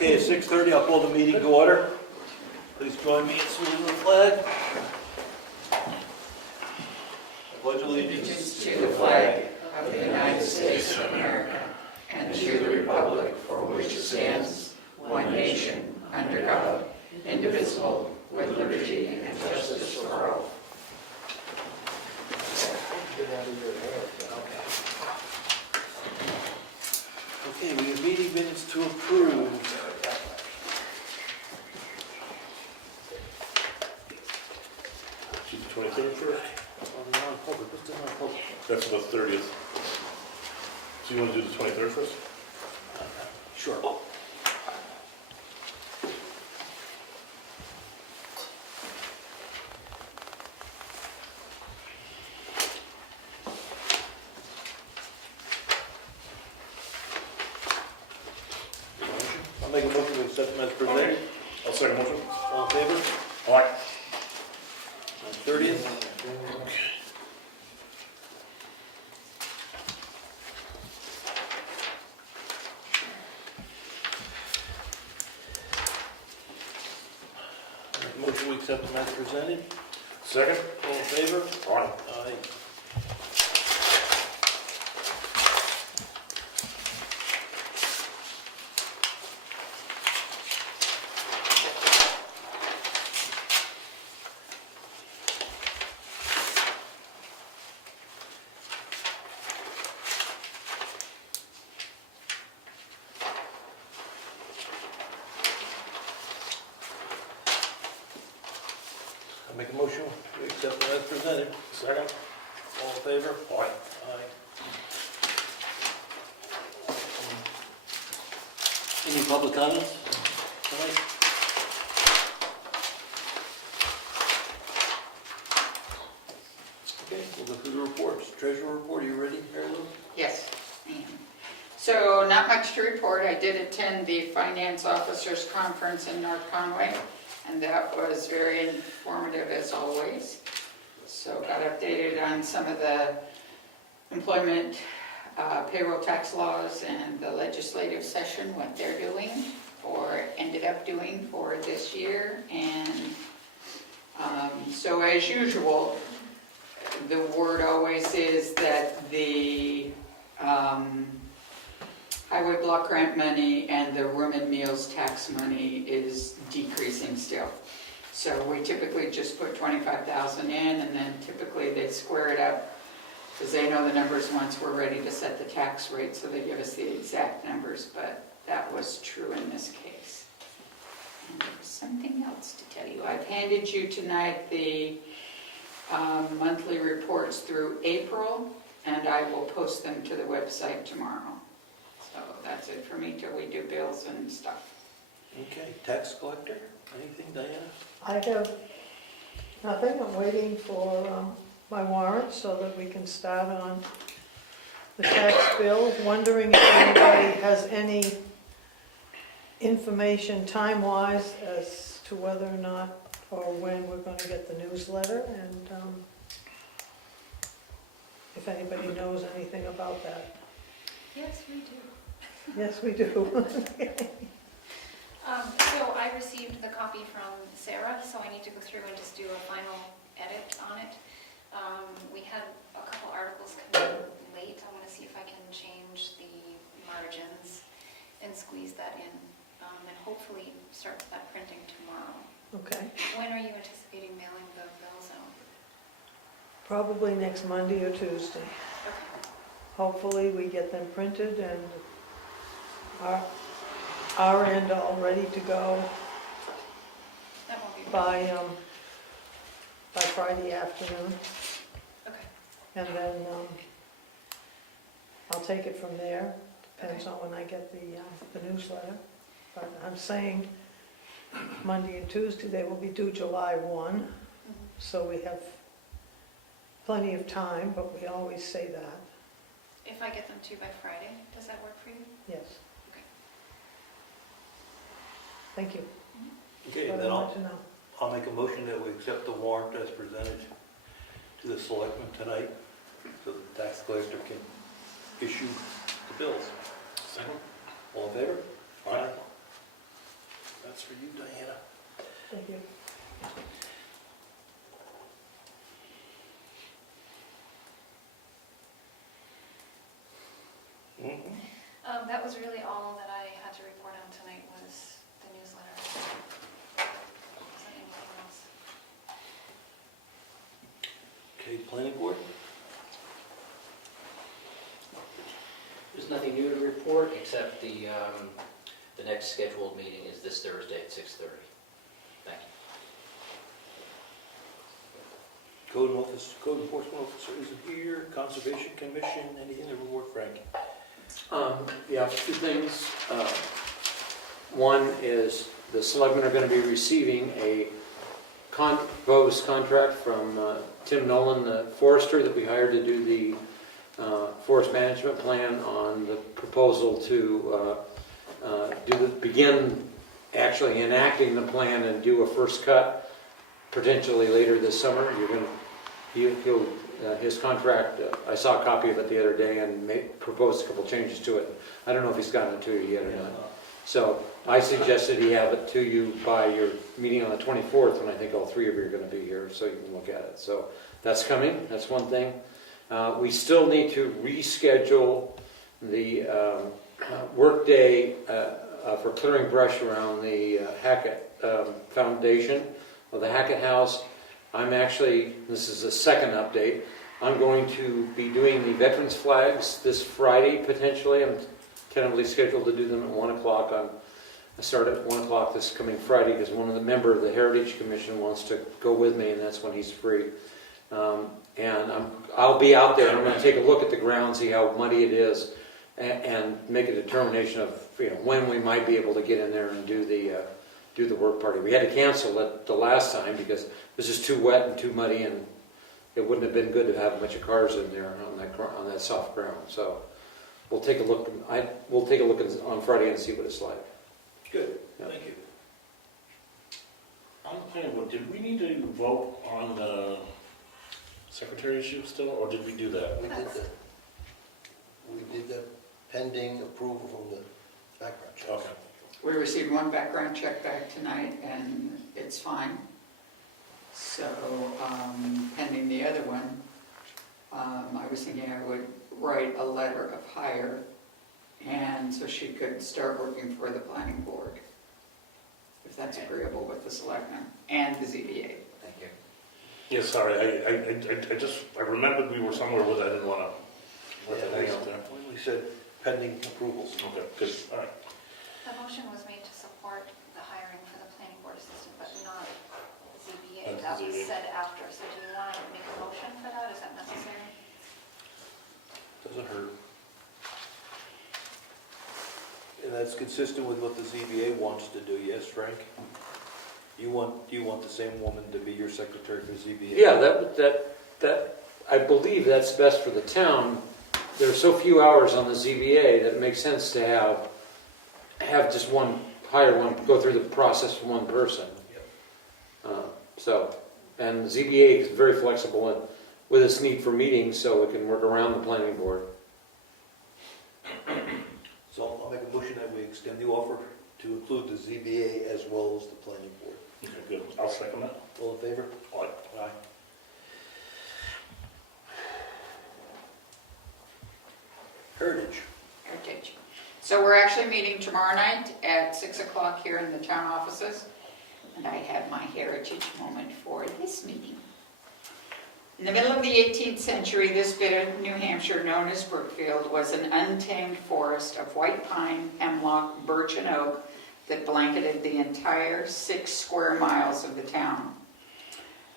Okay, at 6:30, I'll call the meeting to order. Please join me in saluting the flag. I pledge allegiance To the flag of the United States of America and to the republic for which it stands, one nation, under God, indivisible, with liberty and justice for all. Okay, we have meeting minutes to approve. Do the 23rd first? Oh, the non-public, what's the non-public? That's the 30th. So you want to do the 23rd first? Sure. I'll make a motion to accept them as presented. I'll second motion. All in favor? All right. On 30th? Make a motion we accept them as presented. Second? All in favor? All right. Aye. I make a motion we accept them as presented. Second? All in favor? All right. Aye. Any public comments tonight? Okay, we'll go through the reports. Treasurer report, are you ready, Mary Lou? Yes, I am. So not much to report. I did attend the Finance Officers Conference in North Conway, and that was very informative as always. So got updated on some of the employment payroll tax laws and the legislative session, what they're doing or ended up doing for this year. And so as usual, the word always is that the highway block grant money and the room and meals tax money is decreasing still. So we typically just put 25,000 in, and then typically they square it up because they know the numbers once we're ready to set the tax rate, so they give us the exact numbers, but that was true in this case. And there was something else to tell you. I've handed you tonight the monthly reports through April, and I will post them to the website tomorrow. So that's it for me till we do bills and stuff. Okay, tax collector, anything, Diana? I have nothing. I'm waiting for my warrant so that we can start on the tax bill. Wondering if anybody has any information time-wise as to whether or not or when we're going to get the newsletter, and if anybody knows anything about that. Yes, we do. Yes, we do. So I received the copy from Sarah, so I need to go through and just do a final edit on it. We had a couple articles come in late. I want to see if I can change the margins and squeeze that in, and hopefully start that printing tomorrow. Okay, When are you anticipating mailing the bills out? probably next Monday or Tuesday. Okay. Hopefully, we get them printed and our end all ready to go That won't be. by Friday afternoon. Okay. And then I'll take it from there. Depends on when I get the newsletter. But I'm saying Monday and Tuesday, they will be due July 1. Mhm. So we have plenty of time, but we always say that. If I get them to you by Friday, does that work for you? Yes. Okay. Thank you. Okay, But I then want to know. I'll make a motion that we accept the warrant as presented to the selectmen tonight, so the tax collector can issue the bills. Second? All in favor? All right. That's for you, Diana. Thank you. That was really all that I had to report on tonight was the newsletter. Wasn't anything else. Okay, planning board? There's nothing new to report, except the next scheduled meeting is this Thursday at 6:30. Thank you. Code enforcement officer isn't here, conservation commission, anything to report, Frank? Yeah, two things. One is the selectmen are going to be receiving a proposed contract from Tim Nolan, the forester that we hired to do the forest management plan on the proposal to begin actually enacting the plan and do a first cut potentially later this summer. His contract, I saw a copy of it the other day and proposed a couple changes to it. I don't know if he's gotten it to you yet or not. So I suggested he have it to you by your meeting on the 24th, when I think all three of you are going to be here, so you can look at it. So that's coming, that's one thing. We still need to reschedule the workday for clearing brush around the Hackett Foundation of the Hackett House. This is the second update, I'm going to be doing the veterans flags this Friday, potentially. I'm tentatively scheduled to do them at 1 o'clock. I start at 1 o'clock this coming Friday because one of the members of the Heritage Commission wants to go with me, and that's when he's free. And I'll be out there, and I'm going to take a look at the ground, see how muddy it is, and make a determination of when we might be able to get in there and do the work party. We had to cancel it the last time because it was just too wet and too muddy, and it wouldn't have been good to have a bunch of cars in there on that soft ground. So we'll take a look. We'll take a look on Friday and see what it's like. Good, Yeah. thank you. On the planning board, did we need to vote on the secretariatship still, or did we do that? We did that pending approval from the background check. Okay. We received one background check back tonight, and it's fine. So pending the other one, I was thinking I would write a letter of hire, and so she could start working for the planning board, if that's agreeable with the selectmen and the ZBA. Thank you. Yeah, sorry, I remembered we were somewhere with, I didn't want to let that hang out there. We said pending approvals. Okay, good, all right. The motion was made to support the hiring for the planning board assistant, but not ZBA. Not That was ZBA. said after, so do you want to make a motion for that? Is that necessary? Doesn't hurt. And that's consistent with what the ZBA wants to do, yes, Frank? You want the same woman to be your secretary for ZBA? Yeah, that I believe that's best for the town. There are so few hours on the ZBA that it makes sense to have just hire one, go through the process for one person. And the ZBA is very flexible with its need for meetings, so it can work around the planning board. So I'll make a motion that we extend the offer to include the ZBA as well as the planning board. Okay, good. I'll second that. All in favor? All right. Aye. Heritage. Heritage. So we're actually meeting tomorrow night at 6 o'clock here in the town offices, and I have my heritage moment for this meeting. In the middle of the 18th century, this bit of New Hampshire, known as Brookfield, was an untamed forest of white pine, hemlock, birch, and oak that blanketed the entire 6 square miles of the town.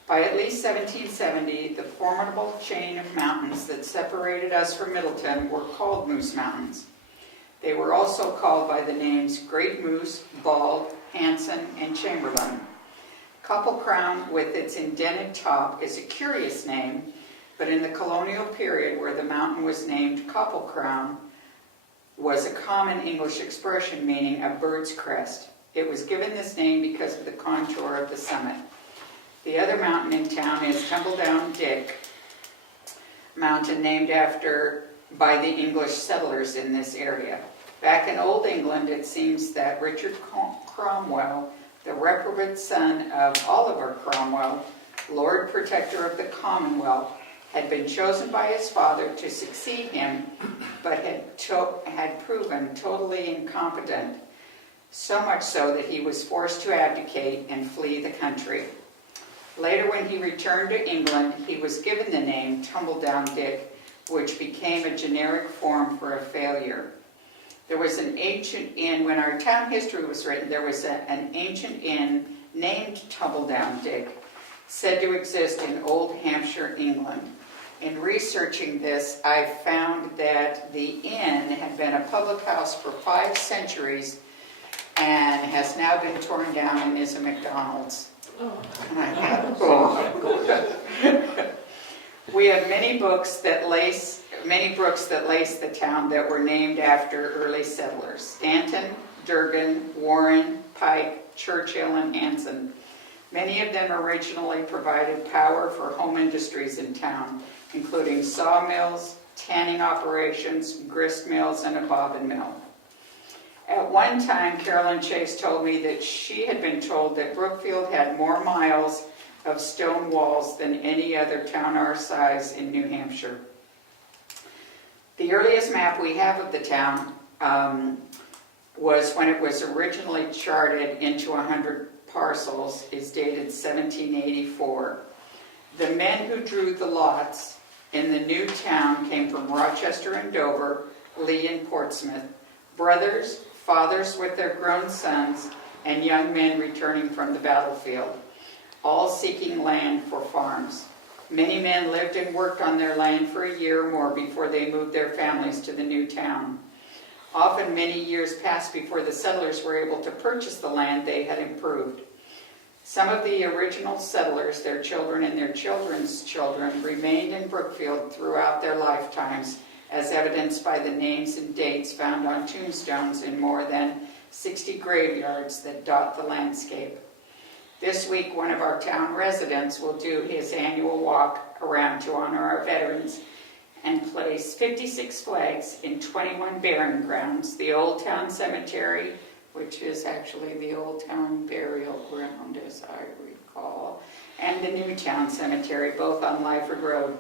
By at least 1770, the formidable chain of mountains that separated us from Middleton were called Moose Mountains. They were also called by the names Great Moose, Bald, Hanson, and Chamberlain. Couple Crown, with its indented top, is a curious name, but in the colonial period where the mountain was named Couple Crown was a common English expression meaning a bird's crest. It was given this name because of the contour of the summit. The other mountain in town is Tumbledown Dick Mountain, named by the English settlers in this area. Back in Old England, it seems that Richard Cromwell, the reprobate son of Oliver Cromwell, Lord Protector of the Commonwealth, had been chosen by his father to succeed him, but had proven totally incompetent, so much so that he was forced to abdicate and flee the country. Later, when he returned to England, he was given the name Tumbledown Dick, which became a generic form for a failure. There was an ancient inn, when our town history was written, there was an ancient inn named Tumbledown Dick, said to exist in Old Hampshire, England. In researching this, I found that the inn had been a public house for 5 centuries and has now been torn down and is a McDonald's. And I thought, oh. We have many brooks that lace the town that were named after early settlers: Stanton, Durgan, Warren, Pike, Churchill, and Hanson. Many of them originally provided power for home industries in town, including sawmills, tanning operations, grist mills, and a bobbin mill. At one time, Carolyn Chase told me that she had been told that Brookfield had more miles of stone walls than any other town our size in New Hampshire. The earliest map we have of the town was when it was originally charted into 100 parcels, is dated 1784. The men who drew the lots in the new town came from Rochester and Dover, Lee and Portsmouth, brothers, fathers with their grown sons, and young men returning from the battlefield, all seeking land for farms. Many men lived and worked on their land for a year or more before they moved their families to the new town. Often many years passed before the settlers were able to purchase the land they had improved. Some of the original settlers, their children and their children's children, remained in Brookfield throughout their lifetimes, as evidenced by the names and dates found on tombstones in more than 60 graveyards that dot the landscape. This week, one of our town residents will do his annual walk around to honor our veterans and place 56 flags in 21 burying grounds: the Old Town Cemetery, which is actually the Old Town Burial Ground, as I recall, and the New Town Cemetery, both on Lyford Road.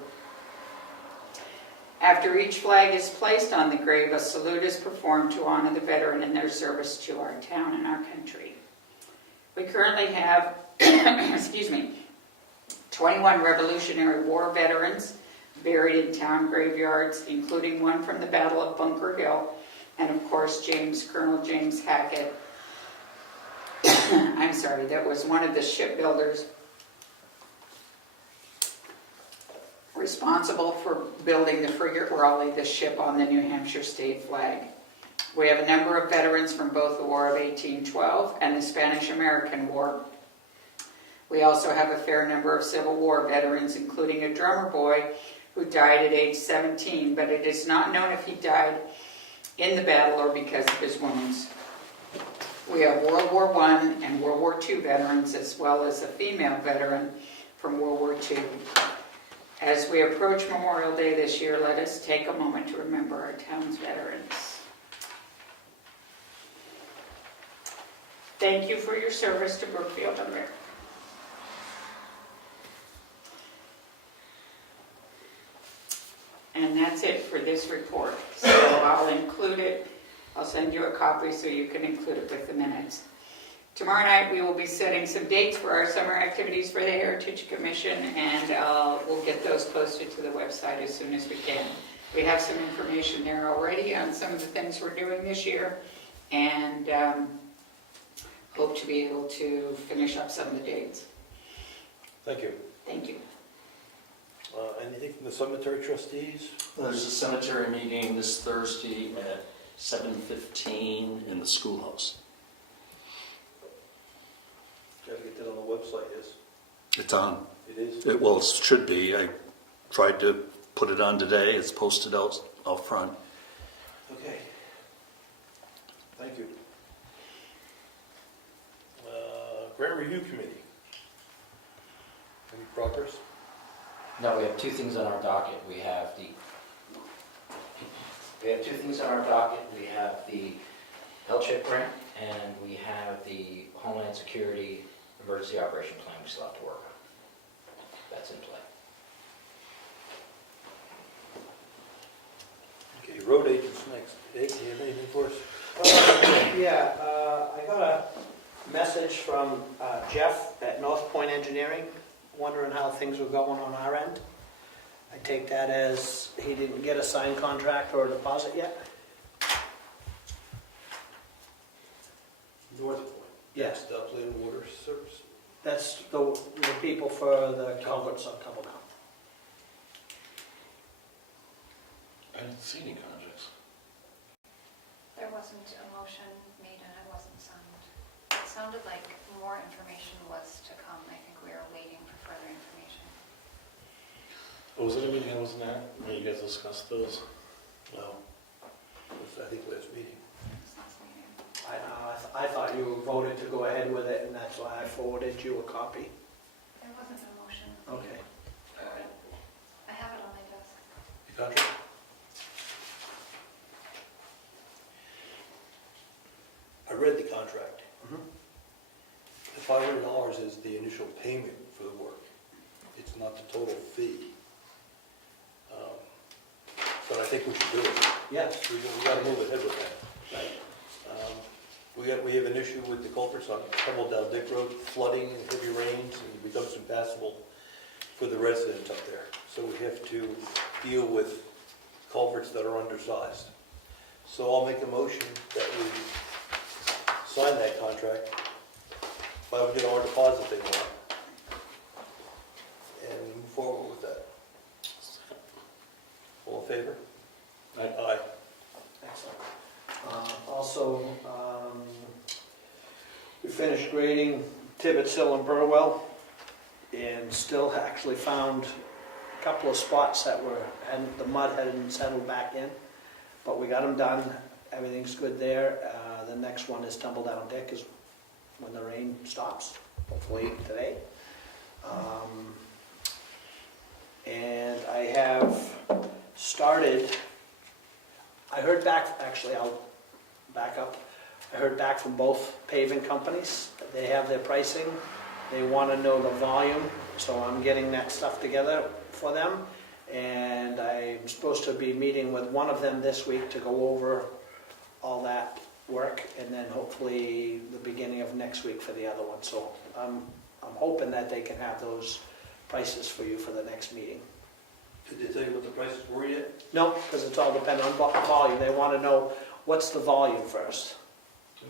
After each flag is placed on the grave, a salute is performed to honor the veteran and their service to our town and our country. We currently have 21 Revolutionary War veterans buried in town graveyards, including one from the Battle of Bunker Hill, and of course Colonel James Hackett, that was one of the shipbuilders responsible for building the frigate Raleigh, the ship on the New Hampshire state flag. We have a number of veterans from both the War of 1812 and the Spanish-American War. We also have a fair number of Civil War veterans, including a drummer boy who died at age 17, but it is not known if he died in the battle or because of his wounds. We have World War I and World War II veterans, as well as a female veteran from World War II. As we approach Memorial Day this year, let us take a moment to remember our town's veterans. Thank you for your service to Brookfield America. And that's it for this report. So I'll include it. I'll send you a copy so you can include it with the minutes. Tomorrow night we will be setting some dates for our summer activities for the Heritage Commission, and we'll get those posted to the website as soon as we can. We have some information there already on some of the things we're doing this year, and hope to be able to finish up some of the dates. Thank you. Thank you. Anything from the cemetery trustees? There's a cemetery meeting this Thursday at 7:15 in the schoolhouse. Got to get that on the website, yes? It's on. It is? Well, it should be. I tried to put it on today. It's posted out front. Okay. Thank you. Grant Review Committee. Any progress? Now, we have 2 things on our docket. We have We have two things on our docket. We have the L-chip grant, and we have the Homeland Security Emergency Operation Plan we still have to work on. That's in play. Okay, road agents next. Dave, do you have anything for us? Yeah, I got a message from Jeff at North Point Engineering, wondering how things were going on our end. I take that as he didn't get a signed contract or a deposit yet? North Point. Yes, The Upland Water Service. that's the people for the culverts on Tubblecom. I didn't see any contracts. There wasn't a motion made and it wasn't signed. It sounded like more information was to come. I think we were waiting for further information. Oh, was it a meeting I wasn't at, where you guys discussed those? No. It was, I think, last meeting. It's not meeting. I thought you voted to go ahead with it, and that's why I forwarded you a copy. There wasn't a motion. Okay. I have it on my desk. The contract? I read the contract. Mhm. The $500 is the initial payment for the work. It's not the total fee. But I think we should do it. Yes. We gotta move ahead with that. Right. We have an issue with the culverts on Tumbledown Dick Road, flooding and heavy rains, and it becomes impassable for the residents up there. So we have to deal with culverts that are undersized. So I'll make a motion that we sign that contract, $500 deposit they want, and move forward with that. All in favor? Aye. Excellent. Also, we finished grading Tibbetts Hill and Burwell, and still actually found a couple of spots that and the mud hadn't settled back in, but we got them done. Everything's good there. The next one is Tumbledown Dick, is when the rain stops, hopefully today. And I have started, I heard back, actually I'll back up. I heard back from both paving companies. They have their pricing. They want to know the volume, so I'm getting that stuff together for them. And I'm supposed to be meeting with one of them this week to go over all that work, and then hopefully the beginning of next week for the other one. So I'm hoping that they can have those prices for you for the next meeting. Did they tell you what the prices were yet? No, because it's all dependent on volume. They want to know what's the volume first.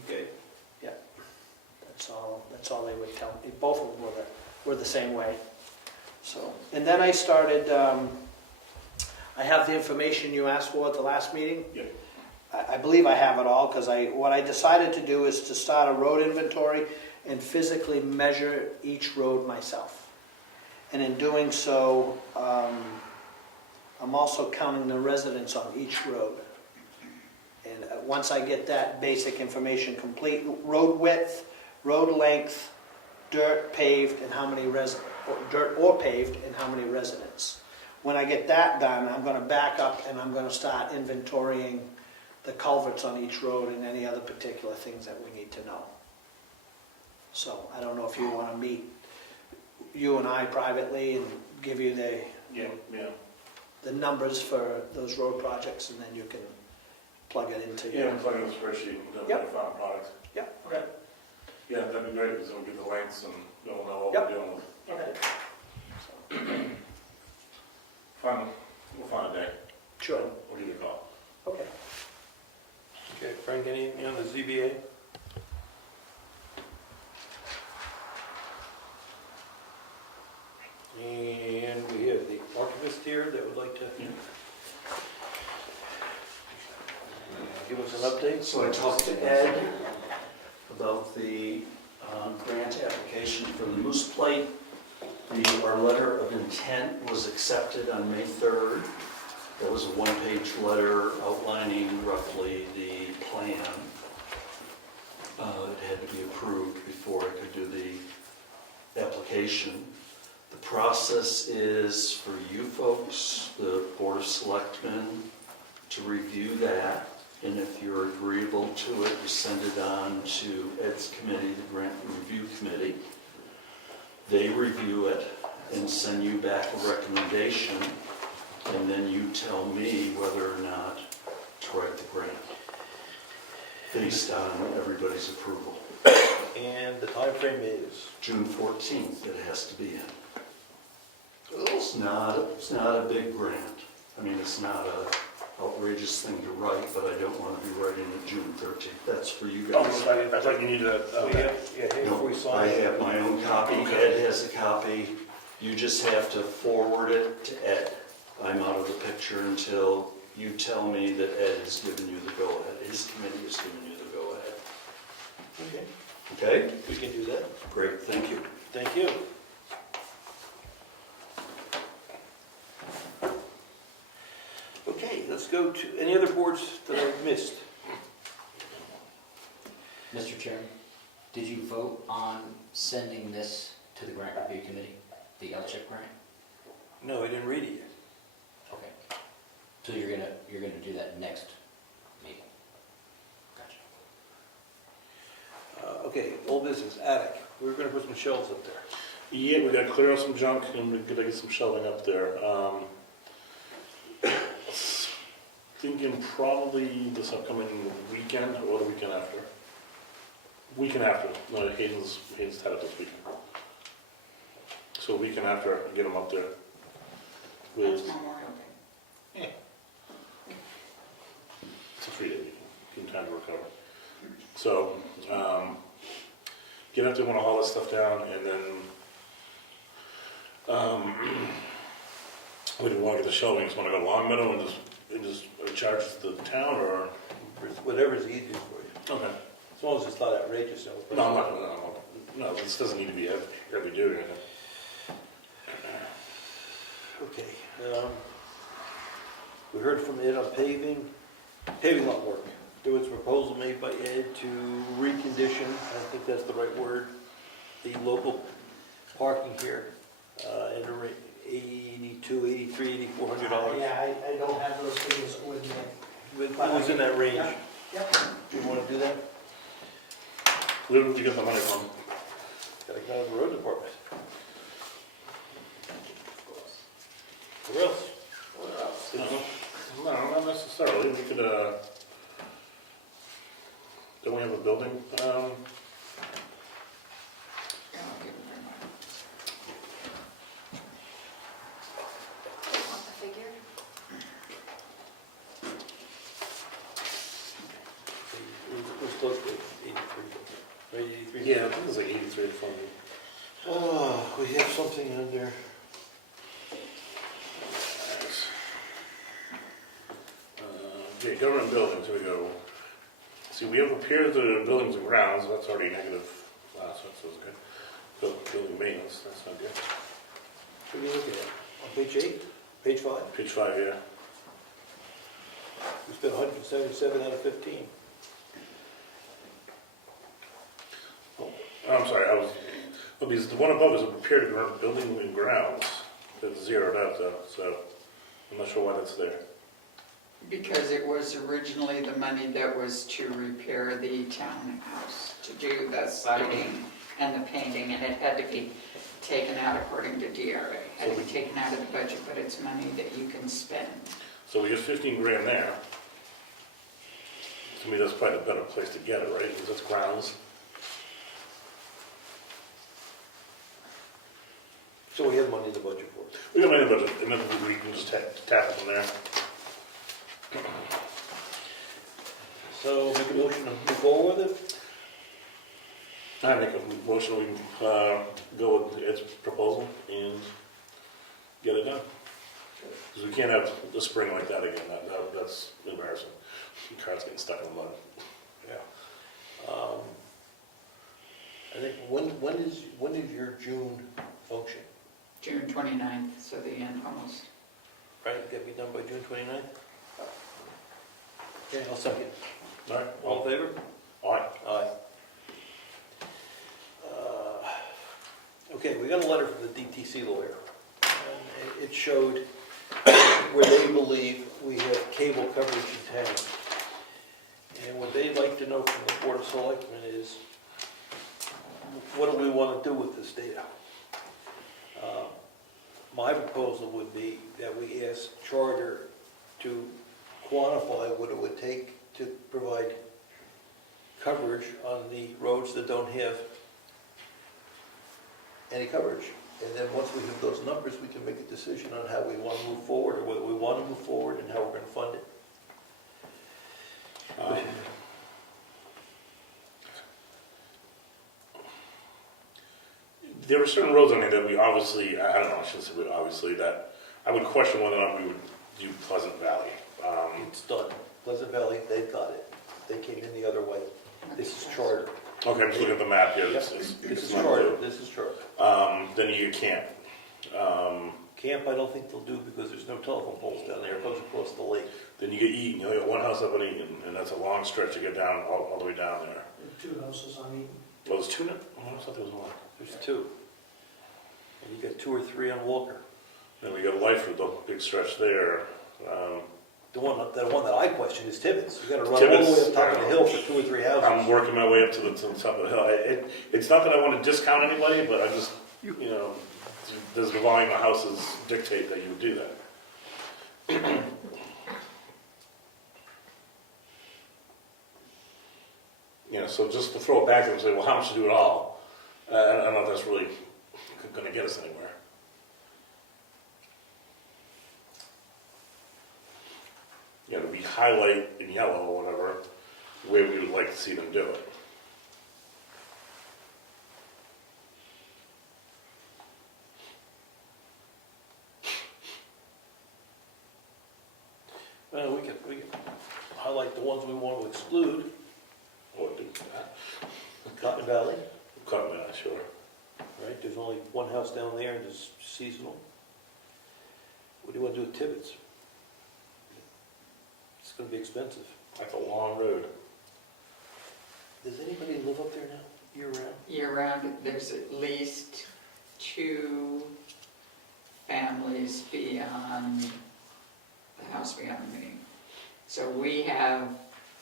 Okay. That's all they would tell me. Both of them were the same way. So, and then I started, I have the information you asked for at the last meeting. Yep. I believe I have it all, because what I decided to do is to start a road inventory and physically measure each road myself. And in doing so, I'm also counting the residents on each road. And once I get that basic information complete, road width, road length, dirt paved, and how many dirt or paved, and how many residents. When I get that done, I'm going to back up and I'm going to start inventorying the culverts on each road and any other particular things that we need to know. So I don't know if you want to meet, you and I privately, and give you Yeah. the numbers for those road projects, and then you can plug it into Yeah, I'm plugging in the spreadsheet and then Yep. final product. Yep, okay. Yeah, that'd be great, because it'll give the lengths and we'll know what Yep. we're dealing with. Okay. We'll find a day. Sure. We'll give you a call. Okay. Okay, Frank, anything on the ZBA? And we have the archivist here that would like to give us an update. So I talked to Ed about the grant application for the Moose Plate. Our letter of intent was accepted on May 3rd. That was a one-page letter outlining roughly the plan. It had to be approved before I could do the application. The process is for you folks, the Board of Selectmen, to review that, and if you're agreeable to it, you send it on to Ed's committee, the grant review committee. They review it and send you back a recommendation, and then you tell me whether or not to write the grant, based on everybody's approval. And the time frame is? June 14th it has to be in. It's not a big grant. I mean, it's not a outrageous thing to write, but I don't want to be writing it June 13th. That's for you Oh, guys. I thought you needed a, Yeah, here No, we sign. I have my own copy, Ed has a copy. You just have to forward it to Ed. I'm out of the picture until you tell me that Ed has given you the go-ahead. His committee has given you the go-ahead. Okay, Okay? we can do that. Great, thank you. Thank you. Okay, let's go to, any other boards that I've missed? Mr. Chairman, did you vote on sending this to the grant review committee, the LCHIP grant? No, I didn't read it yet. Okay. So you're gonna do that next meeting? Gotcha. Okay, old business, attic. We were gonna put some shelves up there. yeah, we gotta clear out some junk and we gotta get some shelving up there. Thinking probably this upcoming weekend or the weekend after. Weekend after, no, Hayden's tied up this weekend. So weekend after, I get them up there. That's With, Memorial Day. it's a 3-day weekend, give them time to recover. So, get up there, wanna haul this stuff down, and then, we didn't wanna get the shelving, just wanna go to Long Meadow and just charge the town, or? Whatever's easiest for you. Okay. As long as it's not outrageous. No, I'm not, no, this doesn't need to be heavy duty or anything. Okay. We heard from Ed on paving lot work. There was a proposal made by Ed to recondition, I think that's the right word, the local parking here, at a rate $82, $83, $8,400. Yeah, I don't have those figures with me. It was in that range. Yeah. Yep. Do you want to do that? Where did you get the money from? Gotta go to the road department. Where else? No, not necessarily, we could, don't we have a building? Yeah, I'll give them their money. Want the figure? It was close to 83. Right, 83? Yeah, I think it was like 83 to 40. Oh, we have something under. Okay, government buildings, here we go. See, we have repairs to the buildings and grounds, that's already negative, so that's good. Building maintenance, that's not good. What are you looking at? On page 8? Page 5? Page 5, yeah. We spent 177 out of 15. I'm sorry, because the one above is a repair to building and grounds. It's zeroed out though, so I'm not sure why that's there. Because it was originally the money that was to repair the townhouse, to do the siding and the painting, and it had to be taken out according to DRA. It had to be taken out of the budget, but it's money that you can spend. So we get 15 grand there. To me, that's probably a better place to get it, right? Because it's grounds. So we have money in the budget for it. We got money in the budget, and then we can just tap it from there. So make a motion to move forward with it? I make a motion, we go with Ed's proposal and get it done. Because we can't have the spring like that again, that's embarrassing. The car's getting stuck in the mud. Yeah. I think, when is your June function? June 29th, so the end almost. Right, get me done by June 29th? Okay, I'll second. All right, All in favor? all right. Aye. Okay, we got a letter from the DTC lawyer. And it showed where they believe we have cable coverage in town. And what they'd like to know from the Board of Selectmen is, what do we want to do with this data? My proposal would be that we ask Charter to quantify what it would take to provide coverage on the roads that don't have any coverage. And then once we have those numbers, we can make a decision on how we want to move forward, or whether we want to move forward and how we're going to fund it. There were certain roads on there that we obviously, I don't know, I shouldn't say we obviously, that I would question whether or not we would do Pleasant Valley. It's done. Pleasant Valley, they've got it. They came in the other way. This is Charter. Okay, I'm just looking at the map here. This It's is not Charter. blue. This is Charter. Then you get Camp. Camp, I don't think they'll do because there's no telephone poles down there. It goes across the lake. Then you get Eaton. You only got one house up in Eaton, and that's a long stretch to get down, all the way down there. 2 houses on Eaton. Well, there's two now? Oh, I thought there was one. There's 2. And you got 2 or 3 on Walker. Then we got Lightfoot, the big stretch there. The one that I question is Tibbetts. You gotta run all the way Tibbetts, up top of the hill for 2 or 3 houses. I'm working my way up to the top of the hill. It's not that I want to discount anybody, but I just, you know, does the volume of houses dictate that you would do that? You know, so just to throw it back and say, well, how much to do it all? I don't know if that's really going to get us anywhere. You know, we highlight in yellow or whatever, where we would like to see them do it. Well, we can highlight the ones we want to exclude. Or do that. Cotton Valley, Cut me out, sure. right? There's only one house down there and it's seasonal. What do you want to do with Tibbetts? It's gonna be expensive. That's a long road. Does anybody live up there now, year-round? Year-round, there's at least 2 families beyond the house beyond me. So we have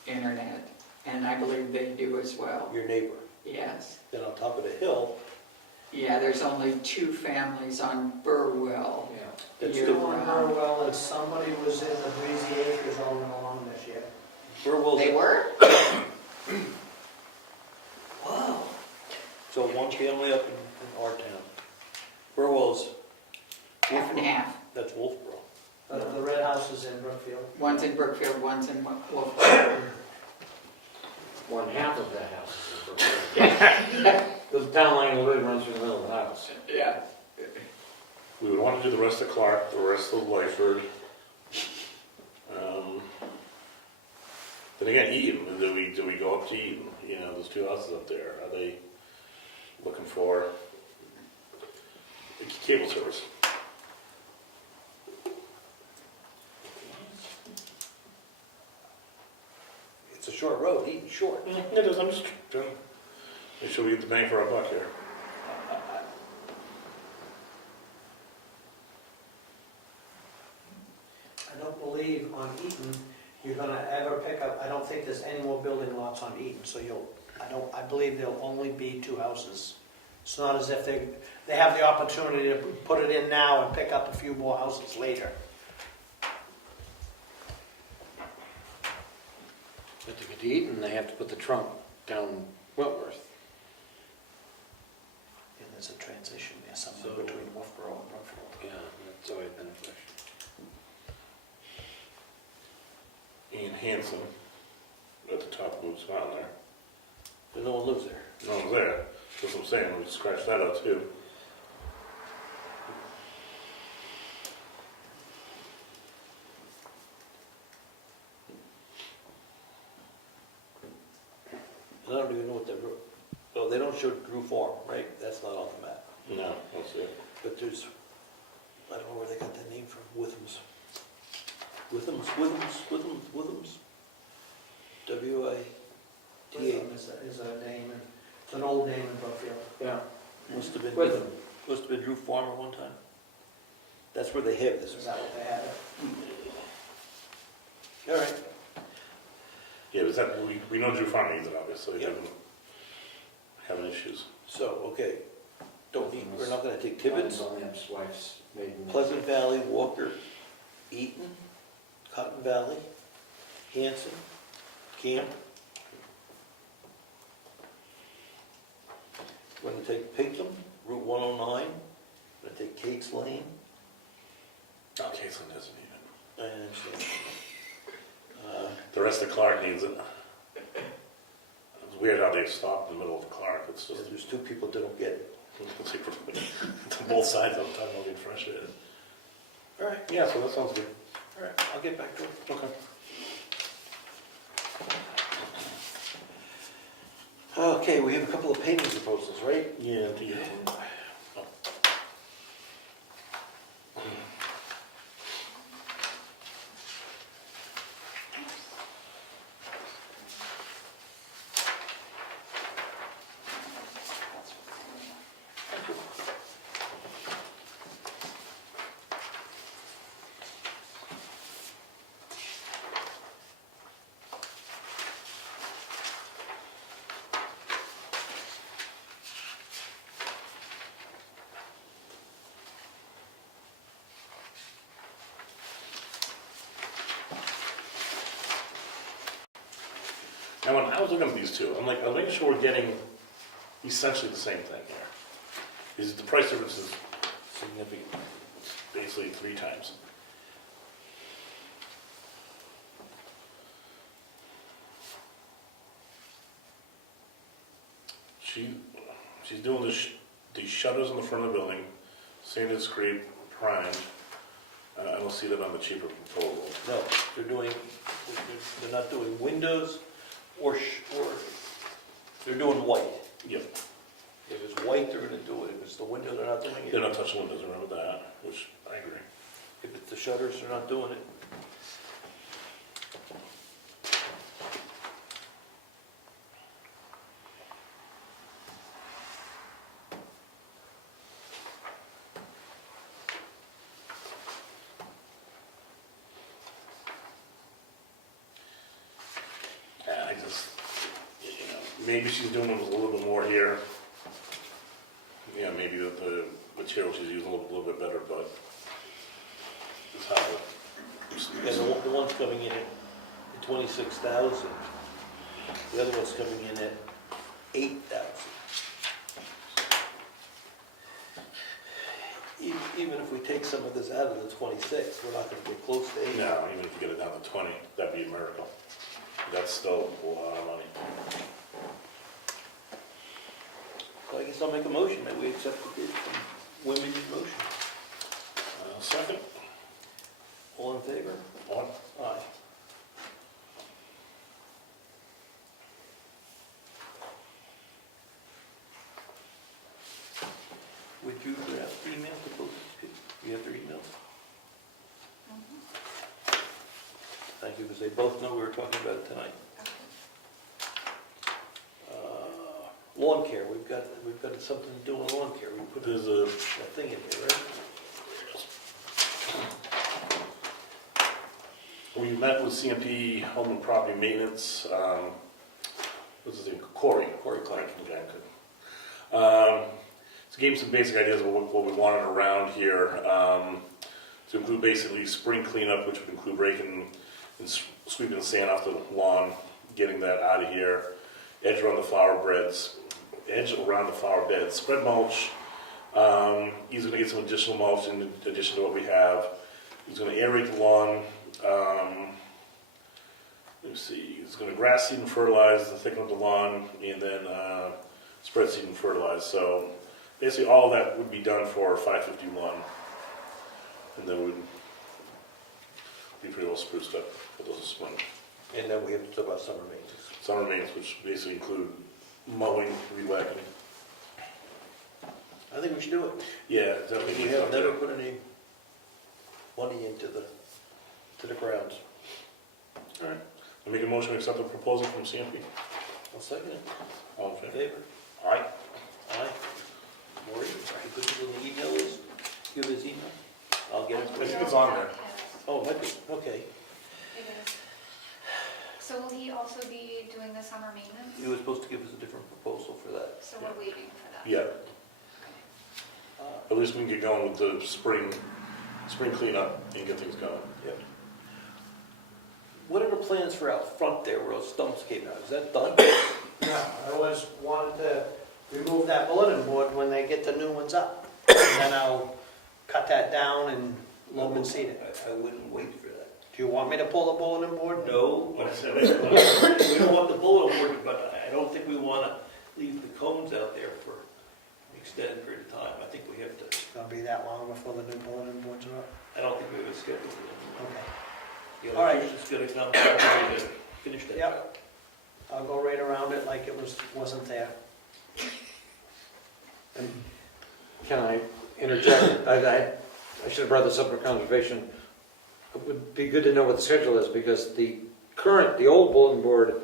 internet, and I believe they do as well. Your neighbor. Yes. Then on top of the hill, Yeah, there's only 2 families on Burwell. that's Year still, round. Burwell, and somebody was in the Breezy Acres all along this year. Burwell's, They were? Wow. so one family up in our town. Burwell's, Half and half. that's Wolfboro. The red house is in Brookfield. One's in Brookfield, one's in Wolfboro. One half of that house is in Brookfield. The town line literally runs through the middle of the house. Yeah. We would want to do the rest of Clark, the rest of Lyford. Then again, Eaton, do we go up to Eaton? You know, there's 2 houses up there. Are they looking for cable service? It's a short road, Eaton's short. It is, I'm just trying to make sure we get the bang for our buck here. I don't believe on Eaton, you're gonna ever pick up, I don't think there's any more building lots on Eaton, so I believe there'll only be 2 houses. It's not as if they have the opportunity to put it in now and pick up a few more houses later. But to get to Eaton, they have to put the trunk down Wentworth. And there's a transition there somewhere So- between Wolfboro and Brookfield. Yeah, that's always been a question. Ian Hanson at the top of Moose Mountain there. But no one lives there. No one's there. That's what I'm saying. We scratch that out too. And I don't even know what that road, oh, they don't show Drew Farm, right? That's not on the map. No, that's it. But there's, I don't know where they got that name from, Withams. Withams? W-I-T-H. Witham is a name, and it's an old name in Brookfield. Yeah. Must have been, Witham. must have been Drew Farm at one time. That's where they have this. Is that what they have? All right. Yeah, but that, we know Drew Farm needs it, obviously, Yep. given having issues. So, okay, don't need, we're not gonna take Tibbetts, Dunlap's wife's maiden. Pleasant Valley, Walker, Eaton, Cotton Valley, Hanson, Camp. We're gonna take Pinkham, Route 109, we're gonna take Kate's Lane, Oh, Caitlin doesn't need it. and The rest of Clark needs it. It's weird how they stopped in the middle of Clark, it's just, there's two people that don't get it. to both sides of the time, I'll be frustrated. All right, Yeah, so that sounds good. all right, I'll get back to it. Okay. Okay, we have a couple of painting proposals, right? Yeah, do you? Now, when I was looking at these two, I'm like, I was making sure we're getting essentially the same thing here. Is the price difference is significant, basically 3 times. She's doing the shutters on the front of the building, sanded, scraped, primed. I don't see that on the cheaper proposal. No, they're not doing windows or they're doing white. Yep, If it's white, they're gonna do it. If it's the window, they're not doing it. they're not touching windows, remember that, which I agree. If it's the shutters, they're not doing it. I just, maybe she's doing a little bit more here. Yeah, maybe the material she's using a little bit better, but it's how And the one's coming in at 26,000. The other one's coming in at 8,000. Even if we take some of this out of the 26, we're not gonna get close to 8. No, even if you get it down to 20, that'd be a miracle. That's still a lot of money. So I guess I'll make a motion that we accept the bid from Women's Motion. Second, All in favor? on. Aye. Would you draft the email to both? You have their emails? Thank you, because they both know we were talking about it tonight. Lawn care, we've got something to do with lawn care. We put There's a thing in here, right? We met with CMP Home and Property Maintenance, what's his name, Corey Clark. Okay, good. So gave him some basic ideas of what we wanted around here, to include basically spring cleanup, which would include raking and sweeping the sand off the lawn, getting that out of here, edge around the flower beds, spread mulch. He's gonna get some additional mulch in addition to what we have. He's gonna aerate the lawn. Let's see, he's gonna grass seed and fertilize to thicken up the lawn, and then spread seed and fertilize. So basically, all that would be done for $551, and then we'd be pretty well spruced up for those spring. And then we have to talk about summer maintenance. Summer maintenance, which basically include mowing, weed whacking. I think we should do it. Yeah, definitely. We have never put any money into the grounds. All right. I make a motion to accept the proposal from CMP. I'll second it. All in In favor? favor? All right. Aye. Maureen, you put it in the email list? Give his email? I'll get get I it? think it's on there. Oh, might be, okay. It is. So will he also be doing the summer maintenance? He was supposed to give us a different proposal for that. So we're waiting for that? Yeah, at least we can get going with the spring cleanup and get things going. Yep. What are the plans for out front there where those stumps came out? Is that done? No, I always wanted to remove that bulletin board when they get the new ones up. And then I'll cut that down and loam and seed it. I wouldn't wait for that. Do you want me to pull the bulletin board? No, but I said, we don't want the bulletin board, but I don't think we want to leave the cones out there for an extended period of time. I think we have to, It'll be that long before the new bulletin boards are up? I don't think we have a schedule for that. Okay. The All right. electrician's gonna come, try to finish that Yep. job. I'll go right around it like it wasn't there. And can I interject? I should have brought this up for conservation. It would be good to know what the schedule is, because the old bulletin board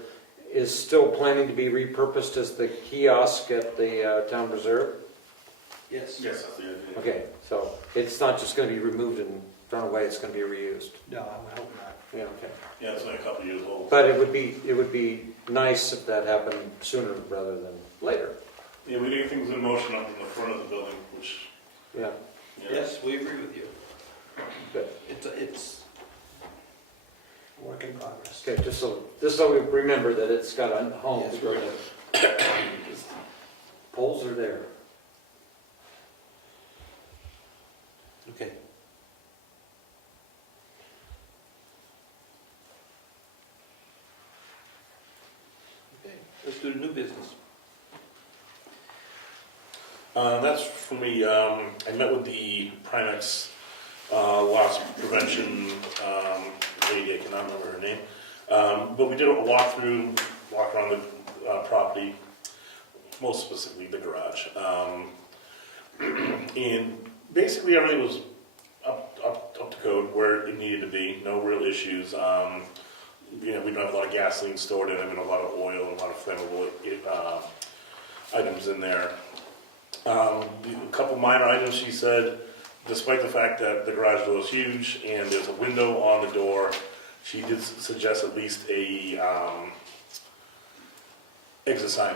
is still planning to be repurposed as the kiosk at the town reserve. Yes. Yes, that's the idea. Okay, so it's not just going to be removed and thrown away, it's going to be reused. No, I would hope not. Yeah, okay. Yeah, it's only a couple years old. But it would be nice if that happened sooner rather than later. Yeah, we need things in motion up in the front of the building, which, Yeah, you know, Yes, we agree with you. good. It's, Work in progress. Okay, just so we remember that it's got a home. Yes, to go to. Poles are there. okay. Okay, let's do the new business. That's for me. I met with the Primex loss prevention lady, I cannot remember her name. But we did a walk around the property, most specifically the garage. And basically everything was up to code where it needed to be, no real issues. We don't have a lot of gasoline stored in it, and a lot of oil and a lot of flammable items in there. A couple minor items, she said, despite the fact that the garage door is huge and there's a window on the door, she did suggest at least a exit sign.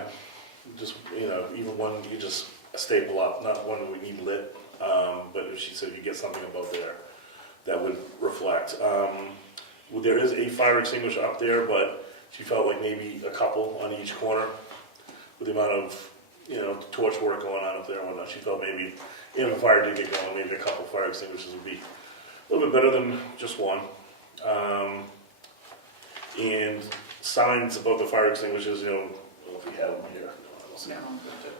Just, even one you just staple up, not one we need lit, but she said you get something above there that would reflect. There is a fire extinguisher up there, but she felt like maybe a couple on each corner with the amount of torch work going on up there and whatnot. She felt maybe if a fire did get going, maybe a couple fire extinguishers would be a little bit better than just one. And signs above the fire extinguishers, I don't know if we have them here.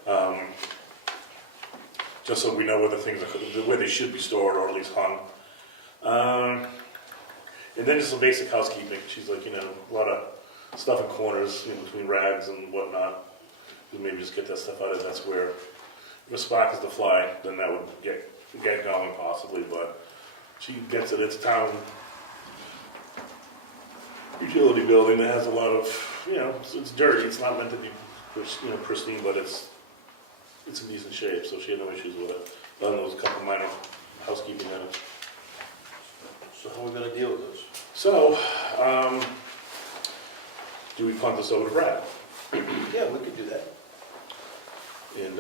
No. Just so we know where the things are, where they should be stored or at least hung. And then just some basic housekeeping. She's like, a lot of stuff in corners, between rags and whatnot. Maybe just get that stuff out of that's where if a spark is to fly, then that would get going possibly, but she gets it. It's a town utility building that has a lot of, it's dirty. It's not meant to be, pristine, but it's in decent shape, so she had no issues with it. Other than those couple minor housekeeping items. So how are we gonna deal with those? So, do we punt this over to Brad? Yeah, we could do that. And,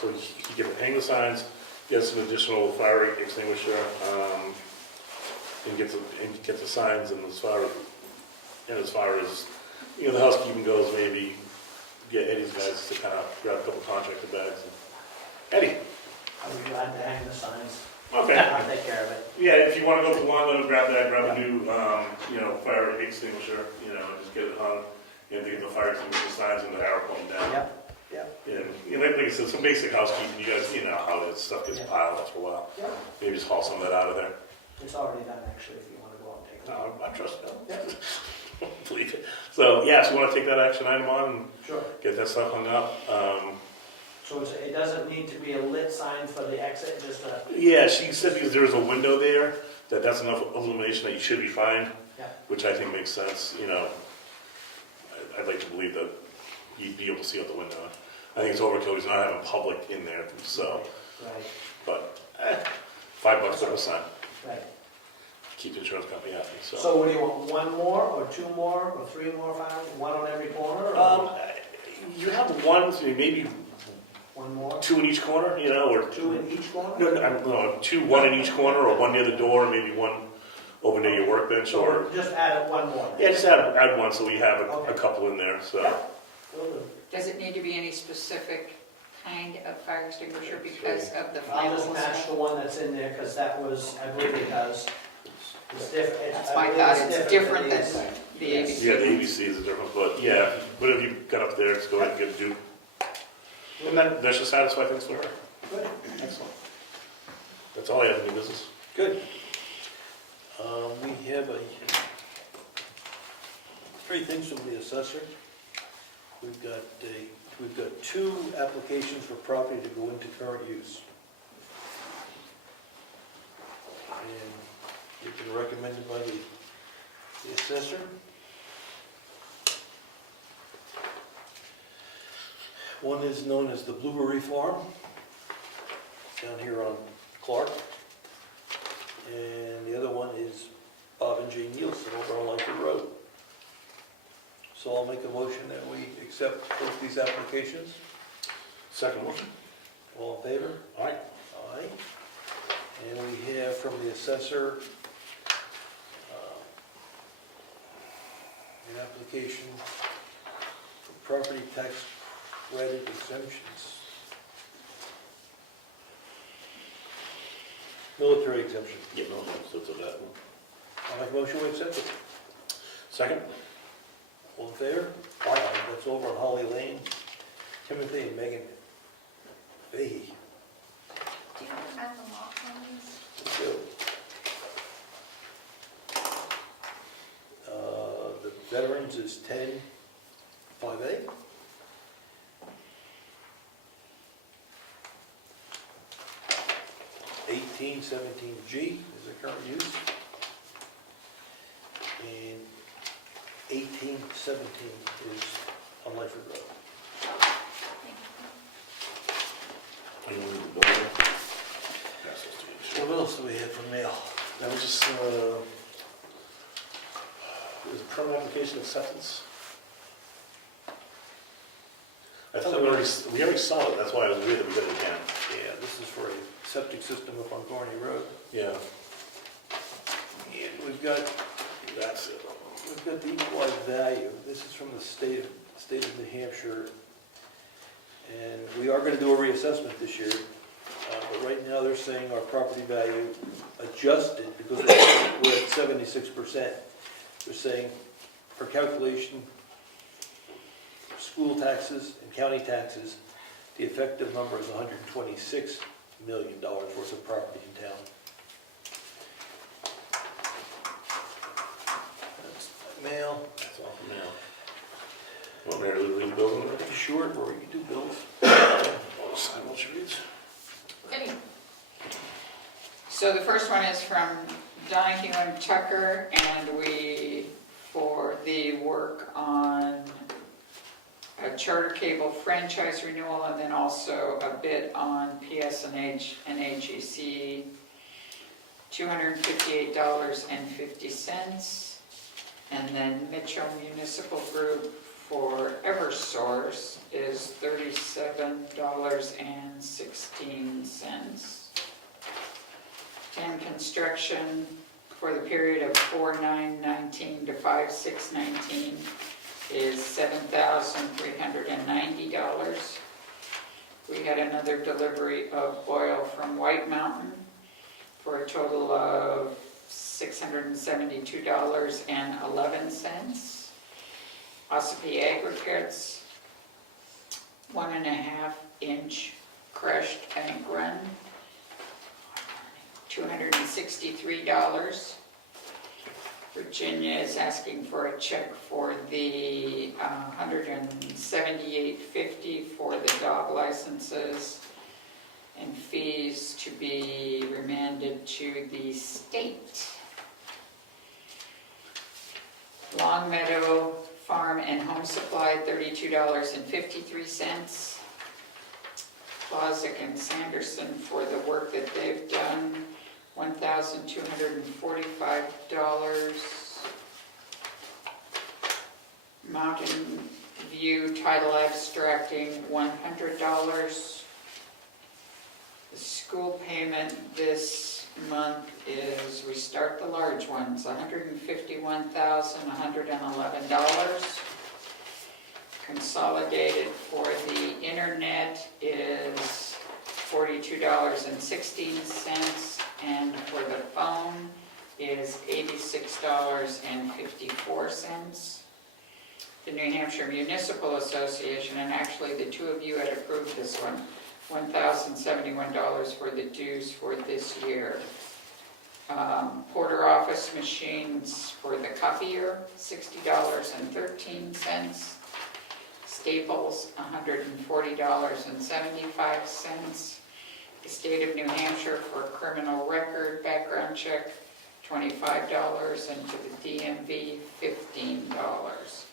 so he can hang the signs, get some additional fire extinguisher, and get the signs, and as far as, the housekeeping goes, maybe get Eddie's guys to kind of grab a couple contractor bags. Eddie? I'll be glad to hang the signs. Okay. I'll take care of it. Yeah, if you want to go to one, grab a new, fire extinguisher, and just get it hung, and get the fire extinguisher signs and the arrow pointing down. Yep. And like I said, some basic housekeeping, you guys, how this stuff gets piled after a while. Yep. Maybe just haul some of that out of there. It's already done, actually, if you want to go out and take a look. I trust you. Yeah. Believe it. So, yeah, so you want to take that action item on and Sure. get that stuff hung up. So it doesn't need to be a lit sign for the exit, just a, Yeah, she said because there's a window there, that's enough illumination that you should be fine, yeah. which I think makes sense, I'd like to believe that you'd be able to see out the window. I think it's overkill, he's not having public in there, so, Right. but, $5 per sign. Right. Keep the insurance company happy, so. So what do you want, one more, or two more, or three more fines, one on every corner, or You have one, so maybe one more? 2 in each corner, you know, or Two in each corner? no, 2, 1 in each corner, or 1 near the door, maybe 1 over near your workbench, So or, we'll just add one more. yeah, just add 1 so we have a Okay. couple in there, so. Yeah. Will do. Does it need to be any specific kind of fire extinguisher because of the I'll just flammable match stuff? the one that's in there, because that was, I believe it does. It's different. That's my thought, it's different than the Yes. Yeah, the ABC. ABCs are different, but yeah, whatever you got up there, just go ahead and get it due. And that should satisfy things for her. Good. Excellent. That's all I have in new business. Good. We have 3 things from the assessor. We've got 2 applications for property to go into current use. And they've been recommended by the assessor. One is known as the Blueberry Farm, down here on Clark. And the other one is Bob and Jane Nielsen over on Langford Road. So I'll make a motion that we accept both these applications. Second motion. All in favor? All right. Aye. And we have from the assessor an application for property tax credit exemptions. Military exemption. Yeah, no, so it's a that one. I'll make a motion to accept it. Second? All in favor? Aye. That's over on Holly Lane. Timothy and Megan Fahey. Do you want to add the lot numbers? Let's go. The veterans is 10-5A. (1817G) is the current use. And 1817 is on Langford Road. Are you moving the building? Pass those to you. What else do we have for mail? That was just, it was a permit application acceptance. I thought we already saw it, that's why I was weird that we got it again. Yeah, this is for a septic system up on Gorney Road. Yeah, And we've got that's it. the equalized value. This is from the state of New Hampshire. And we are going to do a reassessment this year. But right now, they're saying our property value adjusted, because we're at 76%. They're saying for calculation, school taxes and county taxes, the effective number is $126 million worth of property in town. That's mail. That's all from now. Want Mary Lou to read the building already? Short, or you do bills. Oh, sign what she reads. Okay. So the first one is from Donahue and Tucker, and for the work on a charter cable franchise renewal, and then also a bid on PSNH and HEC, $258.50. And then Mitchell Municipal Group for Eversource is $37.16. And construction for the period of 4/9/19 to 5/6/19 is $7,390. We had another delivery of oil from White Mountain for a total of $672.11. Ossipee Aggregates, 1.5 inch crushed bank run, $263. Virginia is asking for a check for the $178.50 for the dog licenses and fees to be remanded to the state. Long Meadow Farm and Home Supply, $32.53. Clausick and Sanderson for the work that they've done $1,245. Mountain View title abstracting, $100. The school payment this month is, we start the large ones, $151,111. Consolidated for the internet is $42.16, and for the phone is $86.54. The New Hampshire Municipal Association, and actually the two of you had approved this one, $1,071 for the dues for this year. Porter office machines for the copier, $60.13. Staples, $140.75. The State of New Hampshire for criminal record background check, $25, and to the DMV, $15.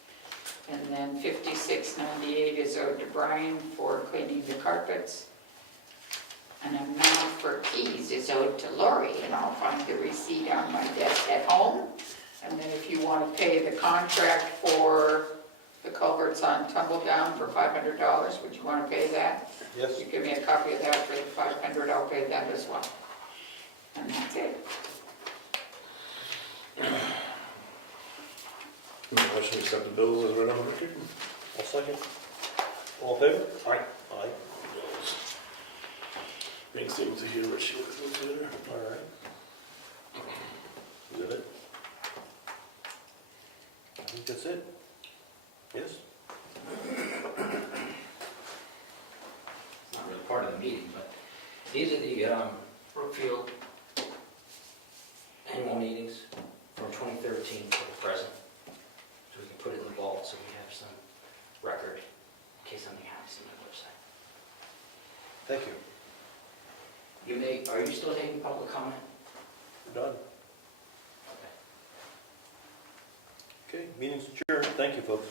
And then $56.98 is owed to Brian for cleaning the carpets. An amount for keys is owed to Lori, and I'll find the receipt on my desk at home. And then if you want to pay the contract for the culverts on Tumbledown for $500, would you want to pay that? Yes? You give me a copy of that for the $500, I'll pay that as well. And that's it. Motion to accept the bills as read on the record. I'll second. All in favor? Aye. Aye. Bank statements are here, Rich. All right. Is that it? I think that's it. Yes? It's not really part of the meeting, but these are the Brookfield annual meetings from 2013 to the present. So we can put it in the vault so we have some record in case something happens to my website. Thank you. Are you still taking public comment? We're done. Okay. Okay, meeting's adjourned. Thank you, folks.